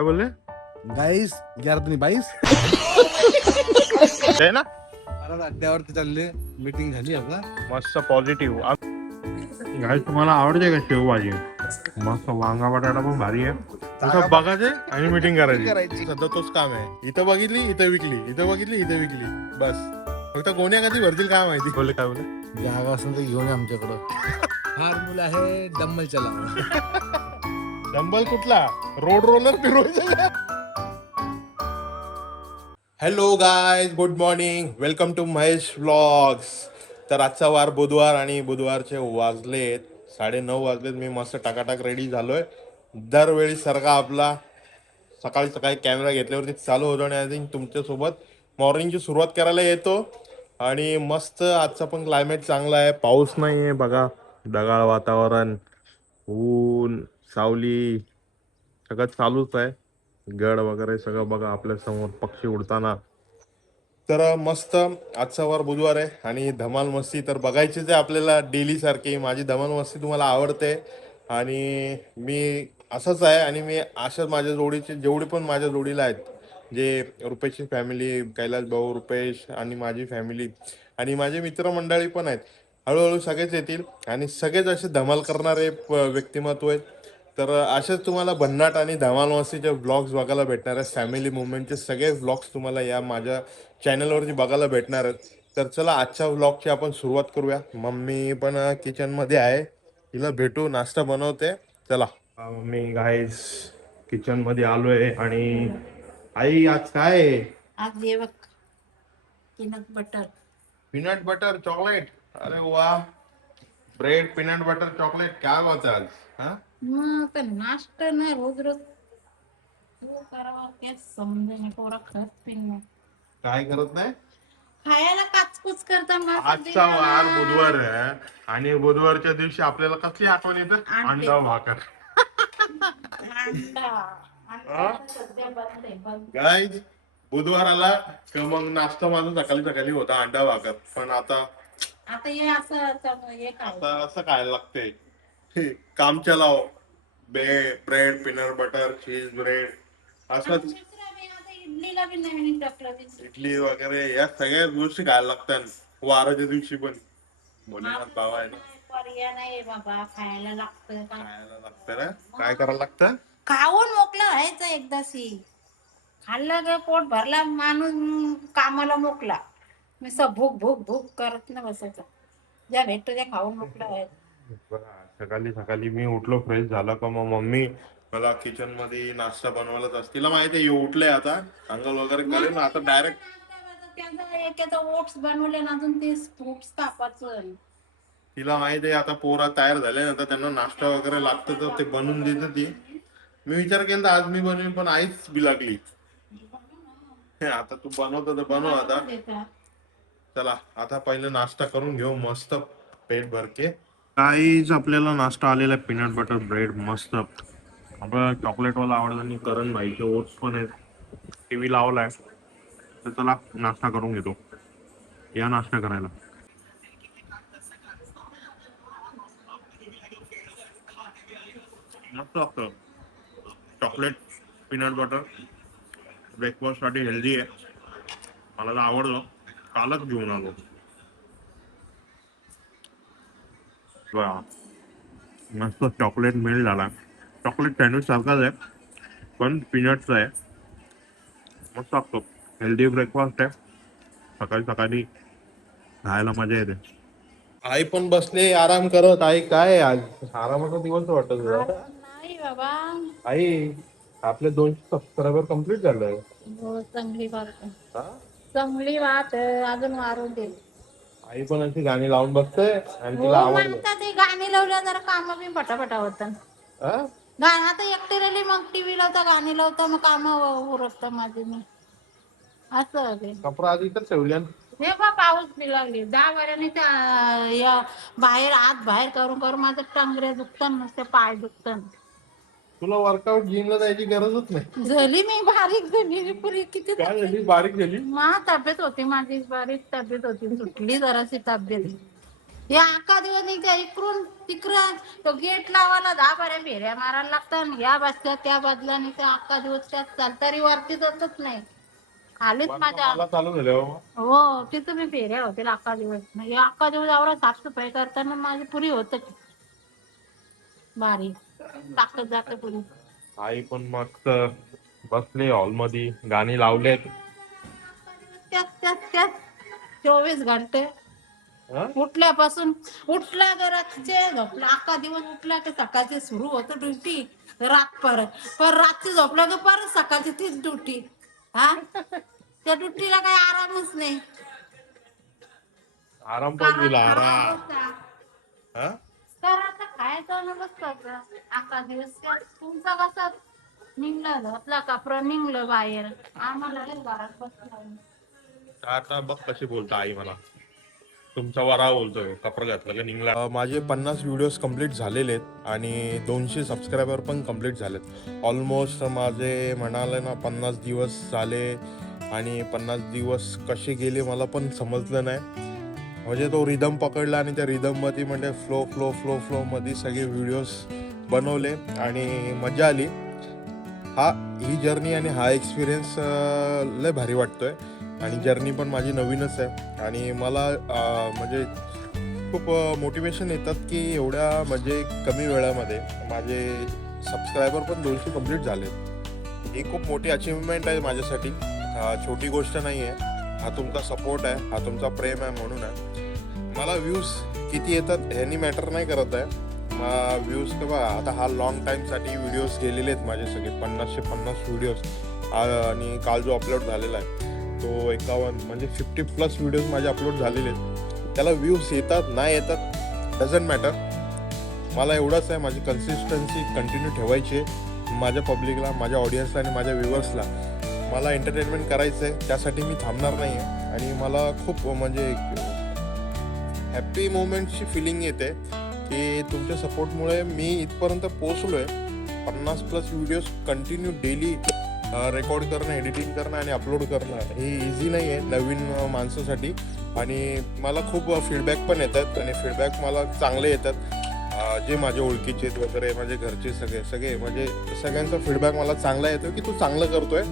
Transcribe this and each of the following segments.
काय बोलले? गाईस 11/22 आहे ना परत अड्ड्यावरती चालले. मीटिंग झाली आता. मस्त पॉझिटिव्ह. गाईस तुम्हाला आवडते का शेवभाजी? मस्त वांगा बटाटा पण भारी आहे. तुझं बघायचे आणि मीटिंग करायची. सध्या तोच काम आहे. इथं बघितली इथं विकली, इथं बघितली इथं विकली. बस फक्त गोण्या कधी भरतील काय माहिती. बोले काय बोले? जागा असेल तर घेऊन ये आमच्याकडं. फॉर्म्युला आहे डंबल चलाव. डंबल कुठला? रोड रोलर फिरवायचा. Hello guys, good morning, welcome to Mahesh vlogs. तर आजचा वार बुधवार आणि बुधवारचे वाजलेत 9:30 वाजलेत. मी मस्त टाकाटाक रेडी झालोय. दरवेळी सारखा आपला सकाळी सकाळी कॅमेरा घेतल्यावरती चालू होतो आणि आय थिंक तुमच्यासोबत मॉर्निंगची सुरुवात करायला येतो. आणि मस्त आजचा पण क्लायमेट चांगला आहे, पाऊस नाही आहे बघा, ढगाळ वातावरण, ऊन सावली सगळं चालूच आहे. गड वगैरे सगळं बघा आपल्या समोर, पक्षी उडताना. तर मस्त आजचा वार बुधवार आहे आणि धमाल मस्ती तर बघायचीच आहे आपल्याला डेली सारखी. माझी धमाल मस्ती तुम्हाला आवडते आणि मी असंच आहे. आणि मी अशाच माझ्या जोडीचे जेवढे पण माझ्या जोडीला आहेत, जे रुपेशची फॅमिली, कैलास भाऊ, रुपेश आणि माझी फॅमिली आणि माझे मित्रमंडळी पण आहेत, हळूहळू सगळेच येतील आणि सगळेच असे धमाल करणारे व्यक्तिमत्व आहेत. तर असेच तुम्हाला भन्नाट आणि धमाल मस्तीचे ब्लॉग्स बघायला भेटणार आहेत. फॅमिली मुवमेंटचे सगळे ब्लॉग्स तुम्हाला या माझ्या चॅनलवरती बघायला भेटणार आहेत. तर चला आजच्या व्लॉगची आपण सुरुवात करूया. मम्मी पण किचनमध्ये आहे, तिला भेटू, नाश्ता बनवते. चला. मी गाईस किचनमध्ये आलोय आणि आई आज काय आहे? आज ये बघ peanut butter. Peanut butter chocolate. अरे वा, ब्रेड पीनट बटर चॉकलेट, काय बात आहे आज. हा मग तर नाश्ता नाही रोज रोज तू करावा तेच समजे नाही. पोरा खात पिन नाही, काय करत नाही. खायला काचकूच करता. आजचा वार बुधवार आहे आणि बुधवारच्या दिवशी आपल्याला कसली आठवण येतं? अंडा भाकर. अंडा अंडा सध्या बंद आहे, बंद. गाईज बुधवार आला का मग नाश्ता माझा सकाळी सकाळी होता अंडा भाकर. पण आता आता हे असं हे काय आता असं खायला लागते. काम चलाव, bread peanut butter cheese bread असंच. आता इडलीला बी नाही टाकलं बी. इडली वगैरे या सगळ्या गोष्टी खायला लागतात वाराच्या दिवशी पण. भोलेनाथ बाबा आहे ना, पर्याय नाही बाबा, खायला लागतं. खायला लागतं ना. काय करायला लागतं? खाऊन मोकळं व्हायचं एकदाशी. खाल्लं ग पोट भरला माणूस कामाला मोकला. मी भूक भूक भूक करत ना बसायचं. ज्या भेटतो त्या खाऊन मोकळं व्हायचं. सकाळी सकाळी मी उठलो, फ्रेश झाला का मग मम्मी मला किचन मध्ये नाश्ता बनवायलाच असते. तिला माहिती आहे उठले आता, अंघोळ वगैरे करेल आता डायरेक्ट. त्यांचा एकाचा ओट्स बनवले ना, अजून ते फ्रुट्स कापायचं. तिला माहिती आहे आता पोरा तयार झाले ना, तर त्यांना नाश्ता वगैरे लागतं तर ते बनवून देते ती. मी विचार केला आज मी बनवेन, पण आईच बिलागली. आता तू बनवतो तर बनव आता. चला आता पहिले नाश्ता करून घेऊ मस्त पेट भरके. काहीच आपल्याला नाश्ता आलेला आहे, पीनट बटर ब्रेड मस्त. आपल्याला चॉकलेट वाला आवडला आणि करण भाईचे ओट्स पण आहेत. टीव्ही लावलाय तर चला नाश्ता करून घेतो. या नाश्ता करायला. मस्त लागतं चॉकलेट पीनट बटर. ब्रेकफास्ट साठी हेल्दी आहे, मला तर आवडलं. कालच घेऊन आलो. मस्त चॉकलेट मेल्ट झाला. चॉकलेट सँडविच सारखाच आहे पण पीनटचा आहे. मस्त लागतो, हेल्दी ब्रेकफास्ट आहे. सकाळी सकाळी खायला मजा येते. आई पण बसले आराम करत. आई काय आज आरामाचा दिवस वाटत तुझा? नाही बाबा. आई आपले 200 सबस्क्रायबर कम्प्लीट झालंय. हो, चांगली बात आहे. चांगली बात आहे, अजून वाढून दे. आई पण अशी गाणी लावून बसते आणि हो, तिला मग आवडलं. आता ते गाणी लावल्या जरा काम बी पटापटा होतात. गाणं आता एकटी राहिली मग टीव्ही लावता, गाणी लावता, मग काम उरकता माझे मी. असं ते कपडा आधी तर ठेवल्या. हे बा पाऊस बी लागली 10 वाऱ्याने बाहेर आत बाहेर करून करून माझं टांगऱ्या दुखतात, नुसते पाय दुखतात. तुला वर्कआउट जिमला जायची गरजच नाही. झाली मी बारीक झाली पुरी. किती काय झाली? बारीक झाली? तब्येत होती माझी, बारीक तब्येत होती, सुटली जराशी तब्येत. या अख्खा दिवस निघत्या इकडून तिकडं तो गेट लावायला 10 फेऱ्या मारायला लागतात. या बसल्या त्या बाजूला नाही तर अख्खा दिवस त्यात चालतारी वरती जातच नाही. खालीच माझ्या मला चालू झालं हो तिथं मी फेऱ्या होतील अख्खा दिवस. म्हणजे अख्खा दिवस आवडा साफसफाई करताना माझी पुरी होत भारी टाकत जाते पुरी. आई पण मस्त बसले हॉल मध्ये गाणी लावलेत. त्यात 24 घंटे उठल्यापासून उठला तर रात्रीचे झोपला अख्खा दिवस उठला की सकाळचे सुरू होतं ड्युटी रात परत रात्री झोपला की परत सकाळची तीच ड्युटी. हा त्या ड्युटीला काही आरामच नाही. आराम पण दिला करा आराम. बसा. हा? आता खायचं ना बसतं अख्खा दिवस तुमचा कसा निघलं घातला कापड निघलं बाहेर आम्हाला लय घरात बसलं. आता बघ कशी बोलता आई मला. तुमचा वरा बोलतोय कपडा घातलं का निघला. माझे 50 व्हिडिओज कम्प्लीट झालेले आहेत आणि 200 सबस्क्रायबर पण कम्प्लीट झालेत. ऑलमोस्ट माझे म्हणाले ना 50 दिवस झाले आणि 50 दिवस कसे गेले मला पण समजलं नाही. म्हणजे तो रिदम पकडला आणि त्या रिदममध्ये म्हणजे फ्लो मध्ये सगळे व्हिडिओज बनवले आणि मजा आली. ही जर्नी आणि हा एक्सपिरियन्स लय भारी वाटतोय आणि जर्नी पण माझी नवीनच आहे आणि मला म्हणजे खूप मोटिवेशन येतात की एवढ्या म्हणजे कमी वेळामध्ये माझे सबस्क्रायबर पण 200 कम्प्लीट झाले. ही खूप मोठी अचिव्हमेंट आहे माझ्यासाठी. छोटी गोष्ट नाही आहे. हा तुमचा सपोर्ट आहे, हा तुमचा प्रेम आहे म्हणून आहे. मला व्ह्यूज किती येतात ह्यांनी मॅटर नाही करत आहे. व्ह्यूज तर बघा आता हा लॉंग टाईमसाठी व्हिडिओज गेलेले आहेत माझे सगळे 50 व्हिडिओज आणि काल जो अपलोड झालेला आहे तो 51 म्हणजे 50+ व्हिडिओज माझे अपलोड झालेले आहेत. त्याला व्ह्यूज येतात नाही येतात डझंट मॅटर. मला एवढंच आहे माझी कन्सिस्टन्सी कंटिन्यू ठेवायची आहे. माझ्या पब्लिकला, माझ्या ऑडियन्सला आणि माझ्या व्ह्युअर्सला मला एंटरटेनमेंट करायचं आहे. त्यासाठी मी थांबणार नाही आहे आणि मला खूप म्हणजे हॅप्पी मोमेंटची फिलिंग येते की तुमच्या सपोर्टमुळे मी इथपर्यंत पोहोचलो आहे. 50+ व्हिडिओज कंटिन्यू डेली रेकॉर्ड करणं, एडिटिंग करणं आणि अपलोड करणं हे इझी नाही आहे नवीन माणसासाठी. आणि मला खूप फीडबॅक पण येतात आणि फीडबॅक मला चांगले येतात. जे माझे ओळखीचे वगैरे माझे घरचे सगळे म्हणजे सगळ्यांचा फीडबॅक मला चांगला येतो की तू चांगलं करतोय,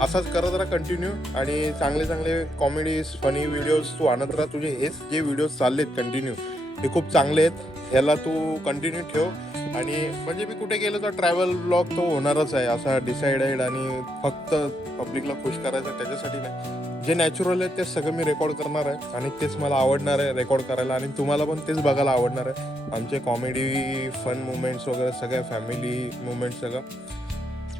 असाच करत राहा कंटिन्यू आणि चांगले कॉमेडीज फनी व्हिडिओज तू आणत राहा. तुझे हेच जे व्हिडिओज चाललेत कंटिन्यू हे खूप चांगले आहेत. ह्याला तू कंटिन्यू ठेव. आणि म्हणजे मी कुठे गेलो तर ट्रॅव्हल ब्लॉग तो होणारच आहे असा डिसाइडेड आणि फक्त पब्लिकला खुश करायचं त्याच्यासाठी नाही. जे नॅचरल आहे तेच सगळं मी रेकॉर्ड करणार आहे आणि तेच मला आवडणार आहे रेकॉर्ड करायला आणि तुम्हाला पण तेच बघायला आवडणार आहे. आमचे कॉमेडी फन मुमेंट्स वगैरे सगळ्या फॅमिली मुमेंट्स सगळं.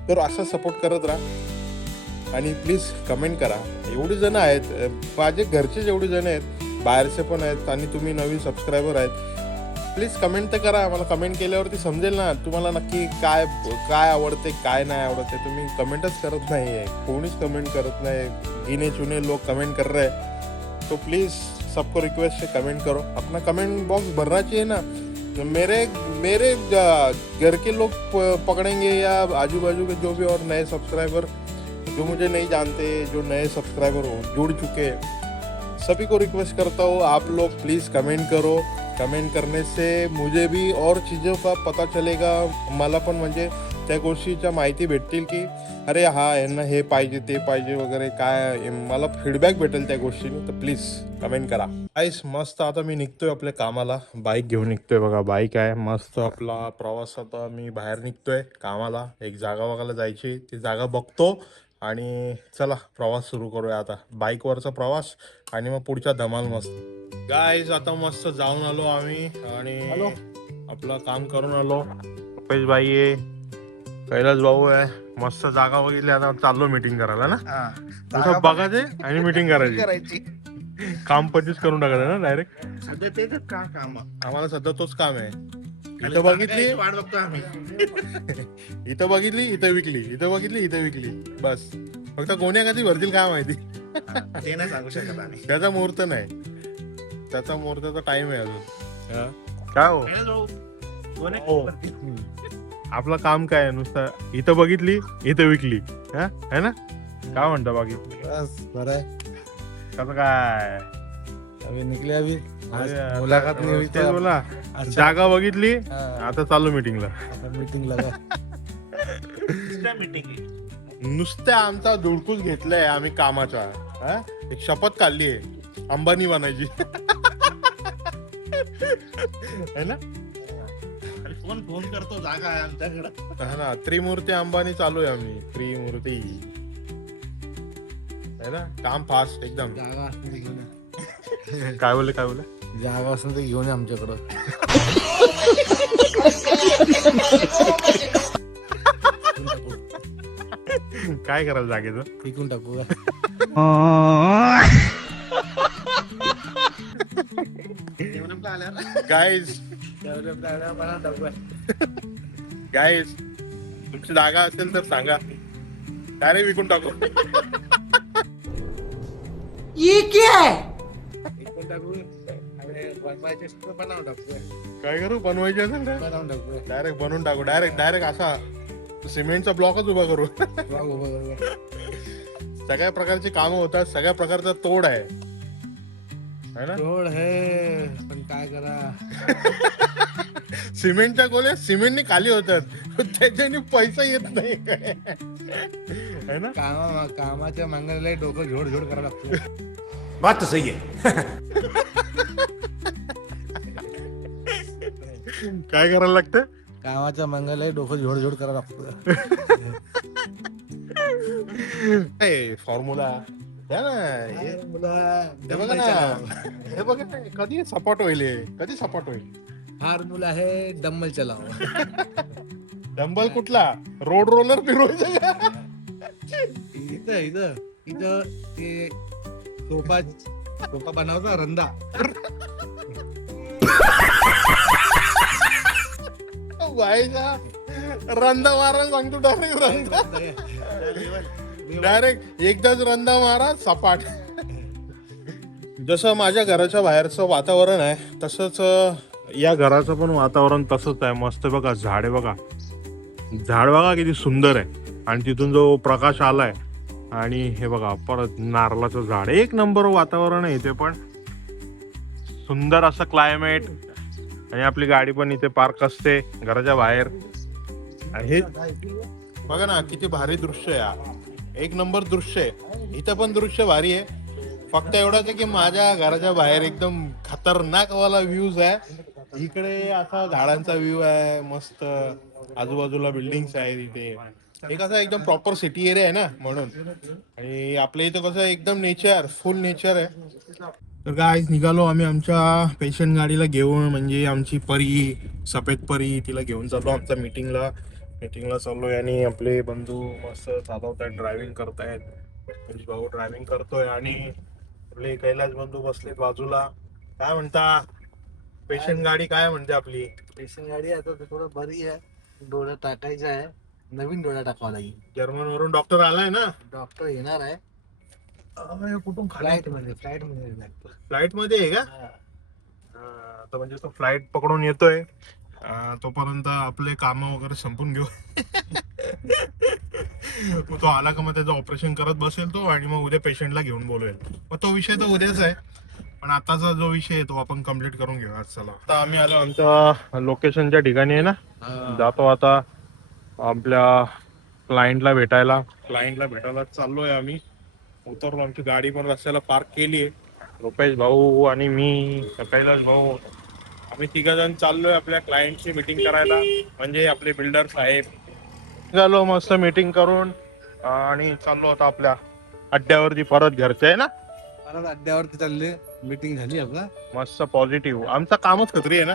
तर असा सपोर्ट करत राहा आणि प्लीज कमेंट करा. एवढे जण आहेत माझे घरचे जेवढे जण आहेत बाहेरचे पण आहेत आणि तुम्ही नवीन सबस्क्रायबर आहेत. प्लीज कमेंट तर करा. मला कमेंट केल्यावरती समजेल ना तुम्हाला नक्की काय आवडते काय नाही आवडते. तुम्ही कमेंटच करत नाही आहे, कोणीच कमेंट करत नाही. गिने चुने लोग कमेंट कर रहे हैं तो प्लीज़ सबको रिक्वेस्ट है कमेंट करो. अपना कमेंट बॉक्स भरना चाहिए ना. मेरे घर के लोग पकड़ेंगे या आजू बाजू के जो भी और नए सब्सक्राइबर जो मुझे नहीं जानते, जो नए सब्सक्राइबर हो जुड़ चुके हैं, सभी को रिक्वेस्ट करता हूँ आप लोग प्लीज़ कमेंट करो. कमेंट करने से मुझे भी और चीज़ों का पता चलेगा. मला पण म्हणजे त्या गोष्टीच्या माहिती भेटतील की अरे हा यांना हे पाहिजे ते पाहिजे वगैरे काय मला फीडबॅक भेटेल त्या गोष्टीने. तर प्लीज कमेंट करा. गाईस मस्त आता मी निघतोय आपल्या कामाला. बाईक घेऊन निघतोय बघा. बाईक आहे मस्त आपला प्रवास. आता मी बाहेर निघतोय कामाला. एक जागा बघायला जायची ती जागा बघतो आणि चला प्रवास सुरू करूया आता. बाईकवरचा प्रवास आणि मग पुढच्या धमाल मस्त. गाईज आता मस्त जाऊन आलो आम्ही आणि आपलं काम करून आलो. रुपेश भाई आहे, कैलास भाऊ आहे. मस्त जागा बघितली. आता चाललो मीटिंग करायला ना. तुझं बघायचे आणि मीटिंग करायची. काम पचीस करून टाकायचं ना डायरेक्ट. सध्या तेच काम आम्हाला सध्या तोच काम आहे. इथं बघितली वाट बघतो आम्ही. इथं बघितली इथं विकली, इथं बघितली इथं विकली. बस फक्त गोण्या कधी भरतील काय माहिती. ते नाही सांगू शकत आम्ही. त्याचा मुहूर्त नाही, त्याचा मुहूर्ताचा टाइम आहे अजून. काय हो आपलं काम काय आहे नुसतं इथं बघितली इथं विकली है ना. काय म्हणता बाकी बस बरं आहे. कसं काय अभी निकले अभी आज अरे मुलाकात नहीं हुई तेच तो बोला अच्छा। जागा बघितली हाँ, आता चालू मीटिंगला. मीटिंग लगा नुसत्या आमचा धुडकूस घेतलाय आम्ही कामाचा. हा? एक शपथ काढली आहे अंबानी बनायची. है ना? फोन करतो जागा आहे आमच्याकडे. हा ना, त्रिमूर्ती अंबानी चालू आहे आम्ही. त्रिमूर्ती है ना, काम फास्ट एकदम. जागा असेल तर घेऊन ये. काय बोलले काय बोलले जागा असेल तर घेऊन ये आमच्याकडं. काय करायला जागेचं. फेकून टाकू का? डेव्हलपला आल्यावर गाईज गाईज तुमची जागा असेल तर सांगा, डायरेक्ट विकून टाकू. फेकून टाकू. अरे बनवायचे असतील तर बनवून टाकू. काय करू, बनवायची असेल तर बनवून टाकू. डायरेक्ट बनवून टाकू. डायरेक्ट असा सिमेंटचा ब्लॉकच उभा करू. बघ, बघ. सगळ्या प्रकारची कामं होतात, सगळ्या प्रकारचा तोड आहे है ना. रोड है पण काय करा. सिमेंटच्या गोल्या सिमेंटने खाली होतात, त्याच्याने पैसा येत नाही काय है ना. कामाच्या मांगायला डोकं झोड झोड करावं लागतं. बात तो सही है. काय करायला लागतं. कामाच्या मांगायला डोकं झोड झोड करावं लागतं. फॉर्म्युला द्या ना. हे बघा ना, हे बघा ना, कधी सपाट होईल हे? कधी सपाट होईल. फार्मूला है डम्बल चलाओ. डंबल कुठला, रोड रोलर फिरवायचं का? इथं इथं इथं ते सोफा बनवता रंदा. व्हायचा रंदा मारा सांगतो, डायरेक्ट रंदा. डायरेक्ट एकदाच रंदा मारा सपाट. जसं माझ्या घराच्या बाहेरचं वातावरण आहे तसंच या घराचं पण वातावरण तसंच आहे. मस्त बघा, झाड आहे बघा, झाड बघा किती सुंदर आहे. आणि तिथून जो प्रकाश आलाय आणि हे बघा परत नारळाचं झाड, एक नंबर वातावरण आहे इथे पण. सुंदर असं क्लायमेट. आणि आपली गाडी पण इथे पार्क असते घराच्या बाहेर. हे बघा ना किती भारी दृश्य आहे हा. एक नंबर दृश्य आहे. इथं पण दृश्य भारी आहे. फक्त एवढंच आहे की माझ्या घराच्या बाहेर एकदम खतरनाक वाला व्ह्यूज आहे. इकडे असा झाडांचा व्ह्यू आहे मस्त, आजूबाजूला बिल्डिंग्स आहेत इथे. हे कसं एकदम प्रॉपर सिटी एरिया आहे ना म्हणून. आणि आपल्या इथं कसं एकदम नेचर, फुल नेचर आहे. तर गाईज निघालो आम्ही आमच्या पेशंट गाडीला घेऊन, म्हणजे आमची परी, सफेद परी, तिला घेऊन चाललो आमच्या मीटिंगला चाललोय. आणि आपले बंधू मस्त चालवतायत, ड्रायव्हिंग करतायत. म्हणजे भाऊ ड्रायव्हिंग करतोय आणि आपले कैलाश बंधू बसलेत बाजूला. काय म्हणता पेशंट गाडी, काय म्हणते आपली रेशन गाडी आता थोडं बरी आहे. डोळा टाकायचा आहे, नवीन डोळा टाकावा लागेल. जर्मन वरून डॉक्टर आलाय ना. डॉक्टर येणार आहे. कुठून फ्लाईट मध्ये लागतो. फ्लाईट मध्ये आहे का. तर म्हणजे तो फ्लाईट पकडून येतोय. तोपर्यंत आपले काम वगैरे संपून घेऊ. मग तो आला का मग त्याचं ऑपरेशन करत बसेल तो, आणि मग उद्या पेशंटला घेऊन बोलवेल. मग तो विषय तर उद्याच आहे, पण आताचा जो विषय आहे तो आपण कम्प्लीट करून घेऊ आज. चला आता आम्ही आलो आमच्या लोकेशनच्या ठिकाणी आहे ना. जातो आता आपल्या क्लायंटला भेटायला चाललोय आम्ही. उतरलो, आमची गाडी पण रस्त्याला पार्क केली आहे. रुपेश भाऊ आणि मी, कैलाश भाऊ, आम्ही तिघजण चाललोय आपल्या क्लायंटची मीटिंग करायला, म्हणजे आपले बिल्डर साहेब. निघालो मस्त मीटिंग करून आणि चाललो आता आपल्या अड्ड्यावरती परत. घरचे आहे ना, परत अड्ड्यावरती चालले. मीटिंग झाली आपला मस्त पॉझिटिव्ह. आमचं कामच खत्री आहे ना,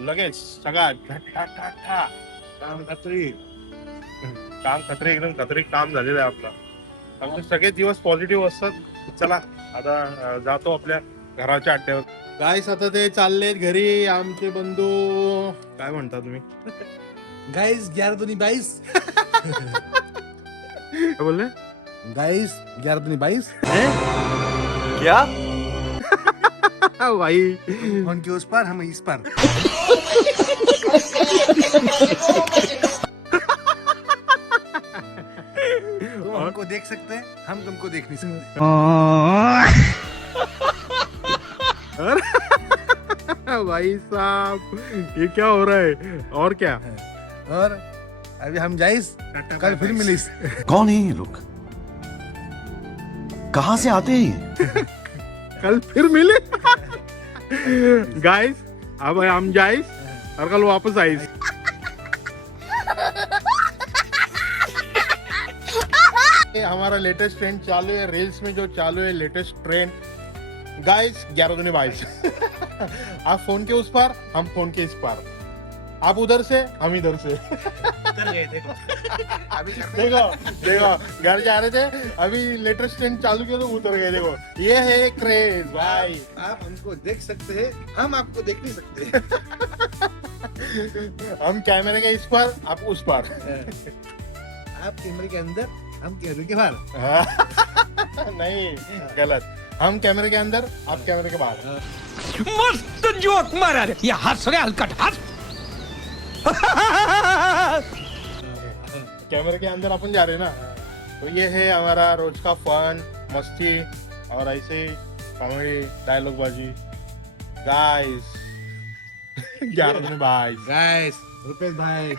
लगेच सगळा काम खात्री. काम खत्री, एकदम खत्री काम झालेलं आहे आपलं. आमचे सगळे दिवस पॉझिटिव्ह असतात. चला आता जातो आपल्या घराच्या अड्ड्यावर. गाईस आता ते चाललेत घरी आमचे बंधू. काय म्हणता तुम्ही गाईस 11 दूनी 22. काय बोलले गाईस 11 दूनी 22. क्या भाई उनके उस पार हम इस पार. तुम हमको देख सकते हैं, हम तुमको देख नहीं सकते. भाई साहब ये क्या हो रहा है और क्या और अभी हम जाइस कल फिर मिलिस कौन है ये लोग कहाँ से आते हैं ये? कल फिर मिले गाइस अब हम जाइस और कल वापस आइस ये हमारा लेटेस्ट ट्रेंड चालू है रील्स में जो चालू है लेटेस्ट ट्रेंड गाइस 11 दूनी 22 आप फोन के उस पार हम फोन के इस पार आप उधर से हम इधर से उतर गए देखो अभी देखो देखो घर जा रहे थे अभी लेटेस्ट ट्रेंड चालू किया तो उतर गए देखो ये है क्रेज भाई आप हमको देख सकते हैं हम आपको देख नहीं सकते हम कैमरे के इस पार आप उस पार आप कैमरे के अंदर हम कैमरे के बाहर नहीं गलत हम कैमरे के अंदर आप कैमरे के बाहर मस्त जोक मारा रे ये हंस रे हलकट हंस कैमरे के अंदर अपन जा रहे हैं ना तो ये है हमारा रोज का फन मस्ती और ऐसे ही कॉमेडी डायलॉग बाजी गाइस 11 में भाई गाइस रुपेश भाई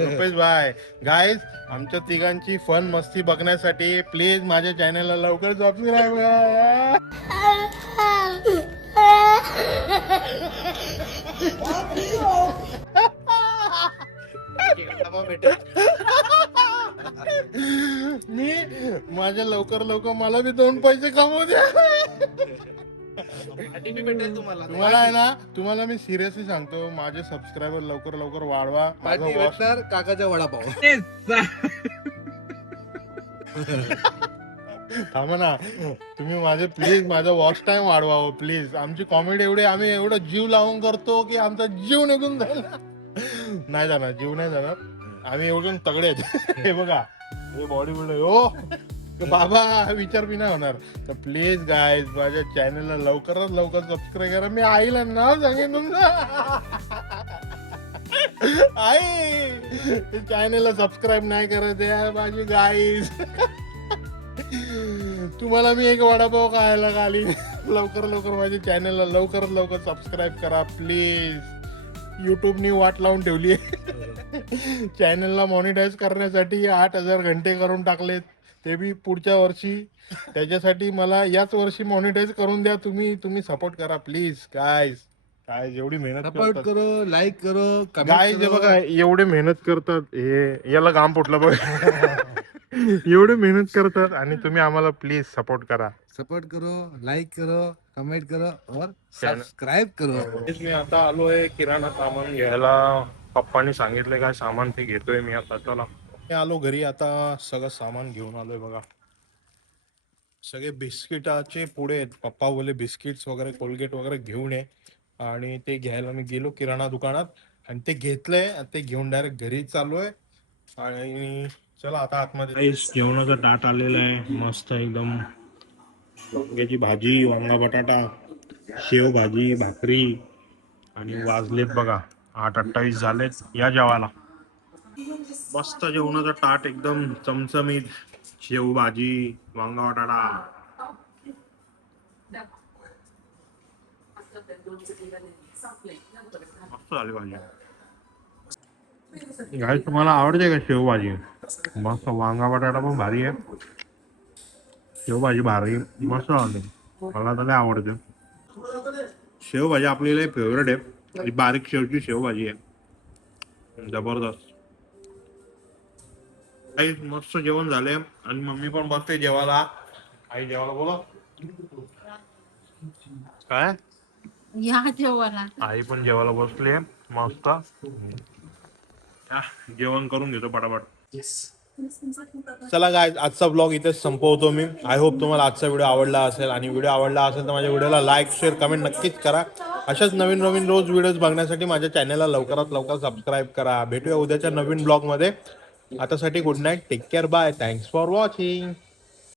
रुपेश भाई गाइस आमच्या तिघांची फन मस्ती बघण्यासाठी प्लीज माझ्या चॅनलला लवकर सबस्क्राईब करा मी माझ्या लवकर मला बी 2 पैसे कमवू द्या पार्टी भेटेल तुम्हाला तुम्हाला आहे ना तुम्हाला मी सिरियसली सांगतो माझे सबस्क्रायबर लवकर वाढवा माझं पार्टी watch- भेटणार काकाचा वडापाव थांबा ना तुम्ही माझे प्लीज माझा वॉच टाइम वाढवा प्लीज आमची कॉमेडी एवढी आम्ही एवढं जीव लावून करतो की आमचा जीव निघून जाईल नाही जाणार जीव नाही जाणार आम्ही एवढं तगडे आहेत. हे बघा हे बॉडी बिल्डर हो बाबा विचार बी नाही होणार तर प्लीज गाईज माझ्या चॅनलला लवकरात लवकर सबस्क्राईब करा मी आईला नाव सांगेन तुमचं आई चॅनलला सबस्क्राईब नाही करत आहे माझी गाईज तुम्हाला मी एक वडापाव खायला खाली लवकर माझ्या चॅनलला लवकर सबस्क्राईब करा प्लीज युट्यूबनी वाट लावून ठेवली आहे चॅनलला मॉनिटाईज करण्यासाठी 8,000 घंटे करून टाकलेत ते बी पुढच्या वर्षी त्याच्यासाठी मला याच वर्षी मॉनिटाईज करून द्या तुम्ही सपोर्ट करा प्लीज गाईज एवढी मेहनत सपोर्ट करतात करो लाईक करो गाईज हे बघा एवढे मेहनत करतात हे याला काम फुटलं बघ एवढे मेहनत करतात आणि तुम्ही आम्हाला प्लीज सपोर्ट करा सपोर्ट करो लाईक करो कमेंट करो और सब्सक्राइब करो मी आता आलोय किराणा सामान घ्यायला पप्पानी सांगितले काय सामान ते घेतोय मी आता चला मी आलो घरी आता सगळं सामान घेऊन आलोय बघा सगळे बिस्किटाचे पुढे आहेत पप्पा बोले बिस्किट्स वगैरे कोलगेट वगैरे घेऊन ये आणि ते घ्यायला मी गेलो किराणा दुकानात आणि ते घेतलंय आणि ते घेऊन डायरेक्ट घरी चाललोय आणि चला आता आतमध्ये जेवणाचं ताट आलेलं आहे मस्त एकदम वांग्याची भाजी वांगा बटाटा शेव भाजी भाकरी आणि वाजलेत बघा 8:28 झालेत या जेवायला मस्त जेवणाचं ताट एकदम चमचमीत शेव भाजी वांगा बटाटा मस्त झाली भाजी गाय तुम्हाला आवडते का शेव भाजी मस्त वांगा बटाटा पण भारी आहे शेवभाजी भारी मस्त आवडते मला तर लय आवडते शेवभाजी आपली लय फेवरेट आहे आणि बारीक शेवची शेवभाजी आहे जबरदस्त काही मस्त जेवण झाले आणि मम्मी पण बसते जेवायला आई जेवायला बोला काय या जेवायला आई पण जेवायला बसले मस्त या, जेवण करून घेतो पटापट चला गाइस आजचा ब्लॉग इथेच संपवतो मी आय होप तुम्हाला आजचा व्हिडिओ आवडला असेल आणि व्हिडिओ आवडला असेल तर माझ्या व्हिडिओला लाईक शेअर कमेंट नक्कीच करा अशाच नवीन रोज व्हिडिओज बघण्यासाठी माझ्या चॅनलला लवकरात लवकर सबस्क्राईब करा भेटूया उद्याच्या नवीन ब्लॉगमध्ये आतासाठी good night take care bye thanks for watching